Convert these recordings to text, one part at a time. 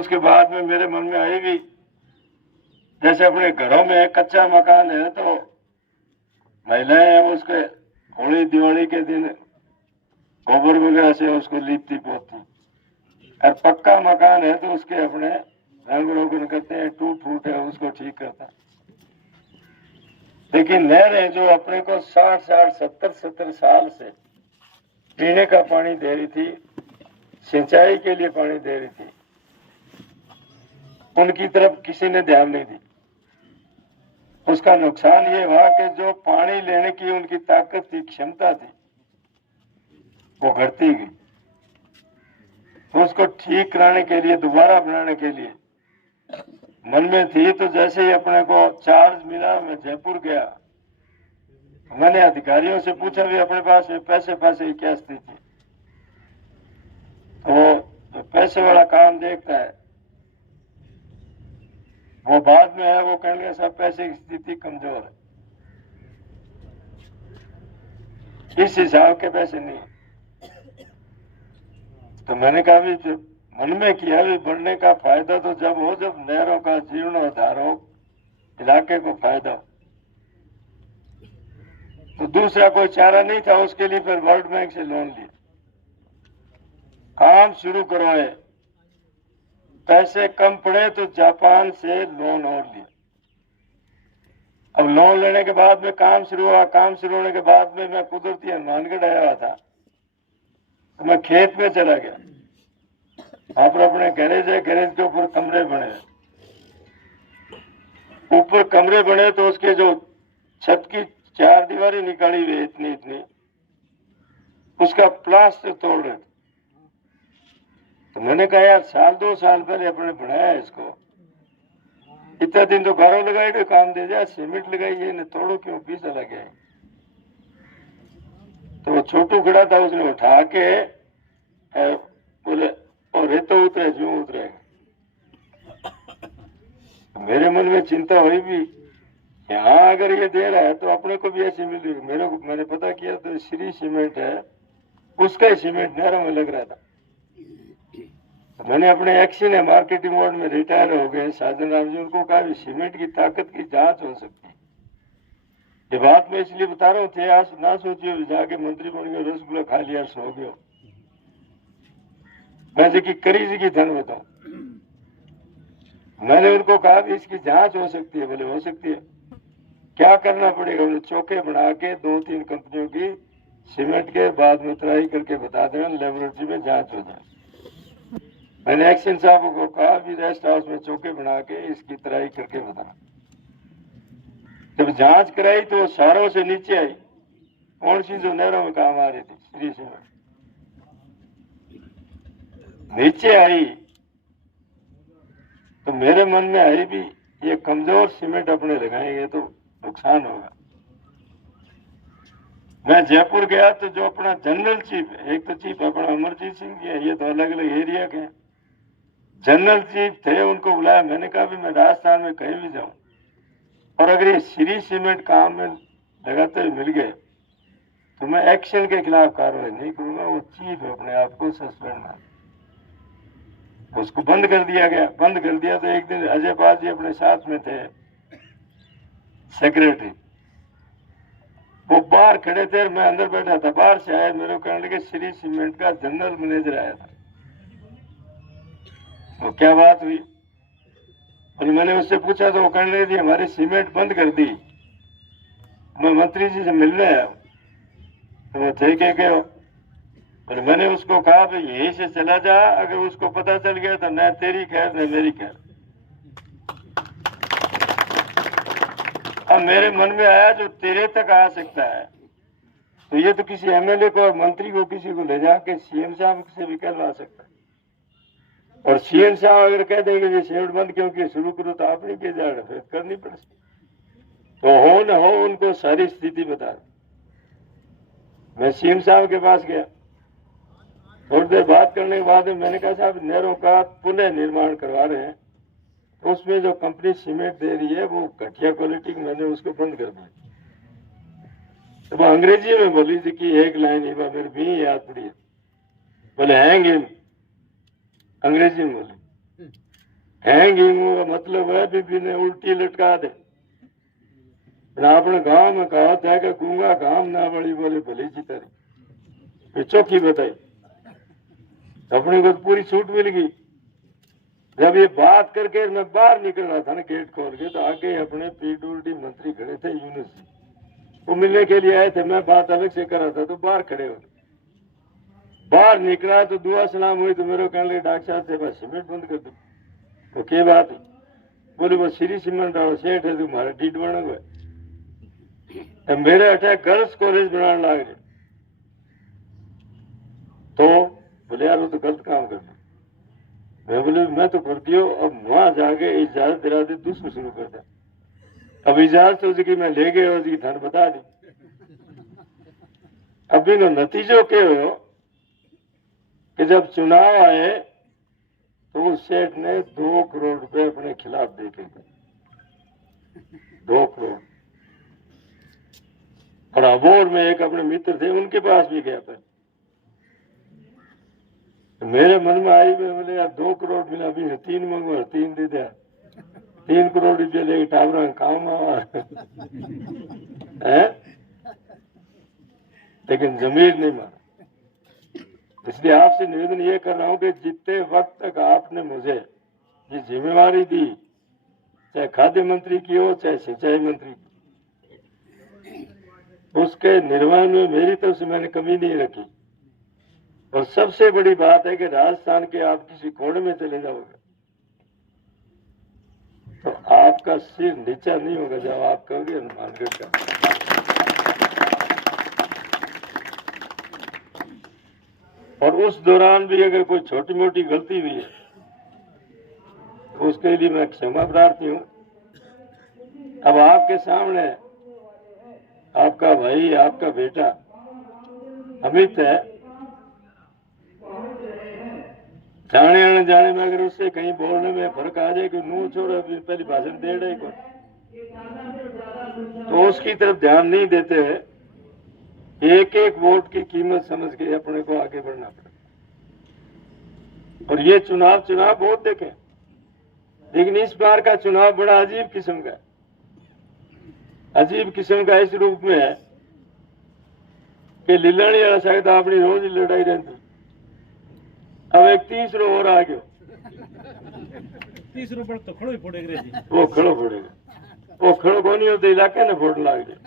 उसके बाद में मेरे मन में आई भी, जैसे अपने घरों में एक कच्चा मकान है तो महिलाएं हैं उसके होली दिवाली के दिन गोबर वगैरह से उसको लीपती पोतती, और पक्का मकान है तो उसके अपने रंग रोगन करते हैं, टूट फूट है उसको ठीक करता है। लेकिन नहरें जो अपने को 60-60, 70-70 साल से पीने का पानी दे रही थी, सिंचाई के लिए पानी दे रही थी, उनकी तरफ किसी ने ध्यान नहीं दी। उसका नुकसान ये हुआ कि जो पानी लेने की उनकी ताकत थी, क्षमता थी, वो घटती गई। तो उसको ठीक कराने के लिए, दोबारा बनाने के लिए मन में थी। तो जैसे ही अपने को चार्ज मिला, मैं जयपुर गया, मैंने अधिकारियों से पूछा भी अपने पास पैसे की क्या स्थिति। तो पैसे वाला काम देखता है वो बाद में है, वो कहने लगा साहब पैसे की स्थिति कमजोर है, इस हिसाब के पैसे नहीं। तो मैंने कहा भी मन में किया भी बढ़ने का फायदा तो जब हो जब नहरों का जीर्णोद्धार हो, इलाके को फायदा हो। तो दूसरा कोई चारा नहीं था, उसके लिए फिर वर्ल्ड बैंक से लोन लिया, काम शुरू करवाए। पैसे कम पड़े तो जापान से लोन और लिया। अब लोन लेने के बाद में काम शुरू हुआ। काम शुरू होने के बाद में मैं कुदरती हनुमानगढ़ आया हुआ था, तो मैं खेत में चला गया। वहां पर अपने गैरेज है, गैरेज के ऊपर कमरे बने, ऊपर कमरे बने तो उसके जो छत की 4 दीवारें निकाली हुई इतनी इतनी, उसका प्लास्टर तोड़ रहे थे। तो मैंने कहा यार 1-2 साल पहले अपने बनाया है इसको, इतना दिन तो गारों लगाई तो काम दे दिया, सीमेंट लगाई है, इन्हें तोड़ो क्यों, पीछे लगे। तो वो छोटू खड़ा था, उसने उठा के बोले और रेतो उतरे जो उतरेगा। मेरे मन में चिंता हुई भी, यहाँ अगर ये दे रहा है तो अपने को भी ऐसी मिल रही। मेरे को मैंने पता किया तो श्री सीमेंट है, उसका ही सीमेंट नहरों में लग रहा था। तो मैंने अपने एक्शन है मार्केटिंग बोर्ड में रिटायर हो गए साजन राम जी, उनको कहा भी सीमेंट की ताकत की जांच हो सकती है। ये बात मैं इसलिए बता रहा हूँ, थे आज ना सोचिए जाके मंत्री बन गए, रसगुल्ला खा लिया सो गयो। मैं जी की करी जी की धन बताऊं, मैंने उनको कहा कि इसकी जांच हो सकती है। बोले हो सकती है, क्या करना पड़ेगा? उन्हें चौके बना के 2-3 कंपनियों की सीमेंट के बाद में तराई करके बता देना, लेबोरेटरी में जांच हो जाए। मैंने एक्शन साहब को कहा भी रेस्ट हाउस में चौके बना के इसकी तराई करके बताना। जब जांच कराई तो सारों से नीचे आई, कौन सी जो नहरों में काम आ रही थी, श्री सीमेंट नीचे आई। तो मेरे मन में आई भी ये कमजोर सीमेंट अपने लगाएंगे तो नुकसान होगा। मैं जयपुर गया तो जो अपना जनरल चीफ है, एक तो चीफ अपना अमरजीत सिंह जी है, ये तो अलग अलग एरिया के हैं, जनरल चीफ थे, उनको बुलाया। मैंने कहा भी मैं राजस्थान में कहीं भी जाऊं और अगर ये श्री सीमेंट काम में लगाते हुए मिल गए तो मैं एक्शन के खिलाफ कार्रवाई नहीं करूंगा। वो चीफ है, अपने आप को सस्पेंड ना, उसको बंद कर दिया गया। बंद कर दिया तो एक दिन अजय पाल जी अपने साथ में थे सेक्रेटरी, वो बाहर खड़े थे, मैं अंदर बैठा था। बाहर से आया, मेरे को कहने लगे श्री सीमेंट का जनरल मैनेजर आया था। तो क्या बात हुई? और मैंने उससे पूछा तो वो कहने लगे हमारी सीमेंट बंद कर दी, मैं मंत्री जी से मिलने आया। तो वो थे के हो? और मैंने उसको कहा भाई यहीं से चला जा, अगर उसको पता चल गया तो न तेरी खैर न मेरी खैर। अब मेरे मन में आया जो तेरे तक आ सकता है तो ये तो किसी एमएलए को और मंत्री को किसी को ले जाके सीएम साहब से भी करवा सकता है। और सीएम साहब अगर कह देंगे ये सीमेंट बंद क्योंकि शुरू करो तो आप नहीं किए जा रहे, फिर करनी पड़ सकती। तो हो न हो उनको सारी स्थिति बता। मैं सीएम साहब के पास गया, थोड़ी देर बात करने के बाद मैंने कहा साहब नहरों का पुनः निर्माण करवा रहे हैं, तो उसमें जो कंपनी सीमेंट दे रही है वो घटिया क्वालिटी की, मैंने उसको बंद कर दिया। तो वो अंग्रेजी में बोली थी कि एक लाइन ही मेरे भी याद पड़ी है। बोले हैंगे, अंग्रेजी में बोले। हैंग का मतलब है बीबी ने उल्टी लटका दे। अपने गांव में कहावत है कि गूंगा काम ना बड़ी बोले भली जी तारी, चौकी बताई। अपने को तो पूरी छूट मिल गई। जब ये बात करके मैं बाहर निकल रहा था ना गेट खोल के, तो आगे अपने पीडब्ल्यूडी मंत्री खड़े थे यूनुस जी, वो मिलने के लिए आए थे। मैं बात अलग से कर रहा था तो बाहर खड़े हो। बाहर निकला तो दुआ सलाम हुई तो मेरे कहने लगे डॉक्टर साहब से बस सीमेंट बंद कर दो। तो क्या बात है? बोले वो श्री सीमेंट वाला सेठ है तुम्हारा डीट बना हुआ है, मेरे अटैक गर्ल्स कॉलेज बनाने लग रहे। तो बोले यार वो तो गलत काम कर रहे। मैं बोले मैं तो करती हूँ। अब वहां जाके इजाजत दिला दी, दूसरी शुरू कर दिया। अब इजाजत उसकी मैं ले गए, उसकी धन बता दी। अब इन नतीजों के हो कि जब चुनाव आए तो उस सेठ ने 2 करोड़ रुपए अपने खिलाफ दे के गए, 2 करोड़। और अबोर में एक अपने मित्र थे, उनके पास भी गया पर तो मेरे मन में आई। मैं बोले यार 2 करोड़ मिला, अभी 3 मंगवा, 3 दे दिया। 3 करोड़ रुपये लेके टावरा काम आवा है, लेकिन जमीर नहीं माना। इसलिए आपसे निवेदन ये कर रहा हूं कि जितने वक्त तक आपने मुझे ये जिम्मेवारी दी, चाहे खाद्य मंत्री की हो चाहे सिंचाई मंत्री की, उसके निर्वहन में मेरी तरफ से मैंने कमी नहीं रखी। और सबसे बड़ी बात है कि राजस्थान के आप किसी कोने में चले जाओगे तो आपका सिर नीचा नहीं होगा जब आप कहोगे हनुमानगढ़ का। और उस दौरान भी अगर कोई छोटी मोटी गलती हुई है तो उसके लिए मैं क्षमा प्रार्थी हूं। अब आपके सामने आपका भाई, आपका बेटा अमित है, जाने आने जाने में अगर उससे कहीं बोलने में फर्क आ जाए कि नू छोड़ पहली भाषण दे रहे को, तो उसकी तरफ ध्यान नहीं देते हैं। एक एक वोट की कीमत समझ के अपने को आगे बढ़ना पड़ेगा। और ये चुनाव बहुत देखे, लेकिन इस बार का चुनाव बड़ा अजीब किस्म का है। अजीब किस्म का इस रूप में है कि लिलानी वाला शायद अपनी रोज ही लड़ाई रहती। अब एक तीसरो और आ गयो, तीसरो पर तो खड़ो ही फोड़ेगा जी। वो खड़ो फोड़ेगा, वो खड़ो को नहीं होते इलाके ने फोड़ लाग जाए।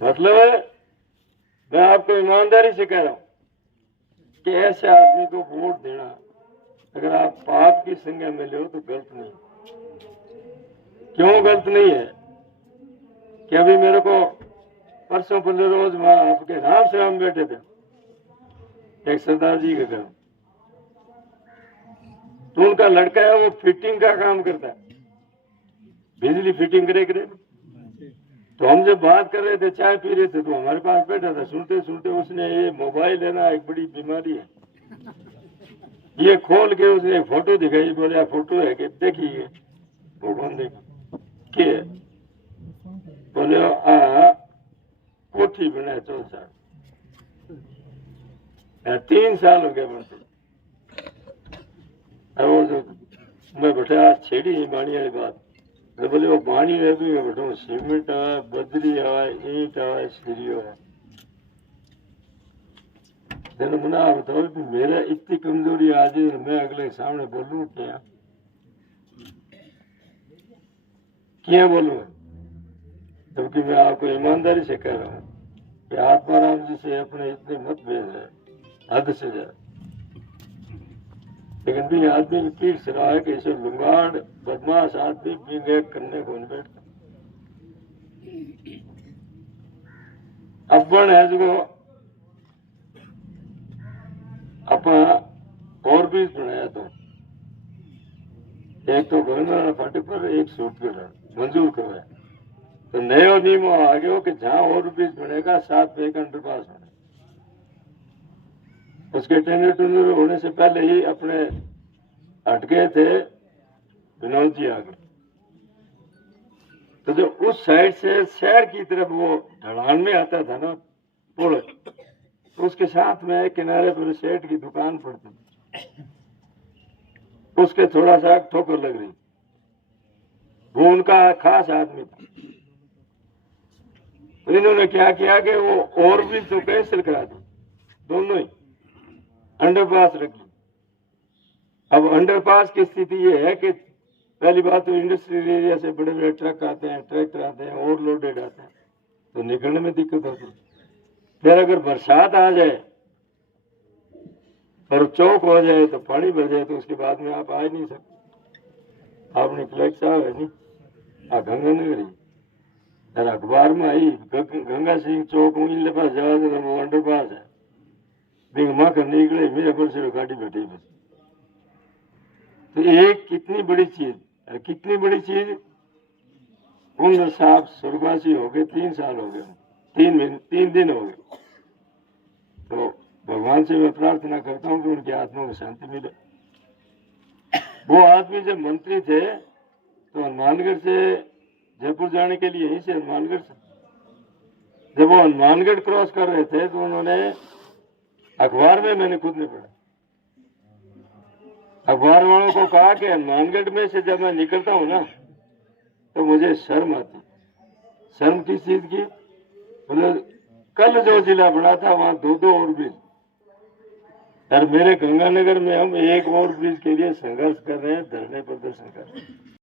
मतलब है, मैं आपको ईमानदारी से कह रहा हूं कि ऐसे आदमी को वोट देना अगर आप पाप की संज्ञा में ले तो गलत नहीं। क्यों गलत नहीं है कि अभी मेरे को परसों पहले रोज वहां आपके राम से राम बैठे थे एक सरदार जी के घर, तो उनका लड़का है वो फिटिंग का काम करता है, बिजली फिटिंग करे। तो हम जब बात कर रहे थे, चाय पी रहे थे, तो हमारे पास बैठा था। सुनते सुनते उसने ये मोबाइल है ना एक बड़ी बीमारी है, ये खोल के उसने एक फोटो दिखाई। बोले फोटो है कि देखिए, भगवान देखिए के बोले कोठी बना 3 साल हो गए बनते। वो जो मैं बैठा छेड़ी बाणी वाली बात, बोले वो पानी है भी बैठो, सीमेंट आवे, बजरी आवे, ईंट आवे, सीरियो है। मना बताओ कि मेरा इतनी कमजोरी आ जाए, मैं अगले सामने बोलूं क्या बोलूं? जबकि मैं आपको ईमानदारी से कह रहा हूं कि आत्माराम जी से अपने इतने मत भेज रहे, हद से ज्यादा। लेकिन भी आदमी की पीठ से रहा है कि इसे लुंगाड़ बदमाश आदमी भी करने को नहीं बैठता। अपन है जो अपना और भी बनाया, तो एक तो गवर्नर फाटे पर एक सूट पर मंजूर करवाया। तो नया नियम आ गया कि जहां और ब्रिज बनेगा 7 पे का अंडरपास होने, उसके टेंडर होने से पहले ही अपने हट गए थे विनोद जी आ गए। तो जो उस साइड से शहर की तरफ वो ढलान में आता था ना पुल, तो उसके साथ में किनारे पर सेठ की दुकान पड़ती थी। उसके थोड़ा सा ठोकर लग रही, वो उनका खास आदमी था। तो इन्होंने क्या किया कि वो ओवरब्रिज तो कैंसिल करा दी, दोनों ही अंडरपास रखी। अब अंडरपास की स्थिति ये है कि पहली बात तो इंडस्ट्रियल एरिया से बड़े बड़े ट्रक आते हैं, ट्रैक्टर आते हैं, ओवरलोडेड आते हैं, तो निकलने में दिक्कत होती है। फिर अगर बरसात आ जाए और चौक हो जाए तो पानी भर जाए तो उसके बाद में आप आ ही नहीं सकते। आपने फ्लैग साहब है नहीं आ गंगा नगरी यार अखबार में आई गंगा सिंह चौक मिलने पास जावा वो अंडरपास है बिग माँ करने निकले मेरे पर से गाड़ी बैठी बस। तो एक कितनी बड़ी चीज, कितनी बड़ी चीज। उन साहब स्वर्गवासी हो गए, 3 साल हो गए, 3 दिन हो गए। तो भगवान से मैं प्रार्थना करता हूँ कि उनकी आत्मा को शांति मिले। वो आदमी जब मंत्री थे तो हनुमानगढ़ से जयपुर जाने के लिए यहीं से हनुमानगढ़ से जब वो हनुमानगढ़ क्रॉस कर रहे थे तो उन्होंने अखबार में, मैंने खुद नहीं पढ़ा, अखबार वालों को कहा कि हनुमानगढ़ में से जब मैं निकलता हूँ ना तो मुझे शर्म आती। शर्म किस चीज की? बोले कल जो जिला बना था वहां 2-2 ओवरब्रिज, यार मेरे गंगानगर में हम एक ओवरब्रिज के लिए संघर्ष कर रहे हैं, धरने प्रदर्शन कर रहे हैं।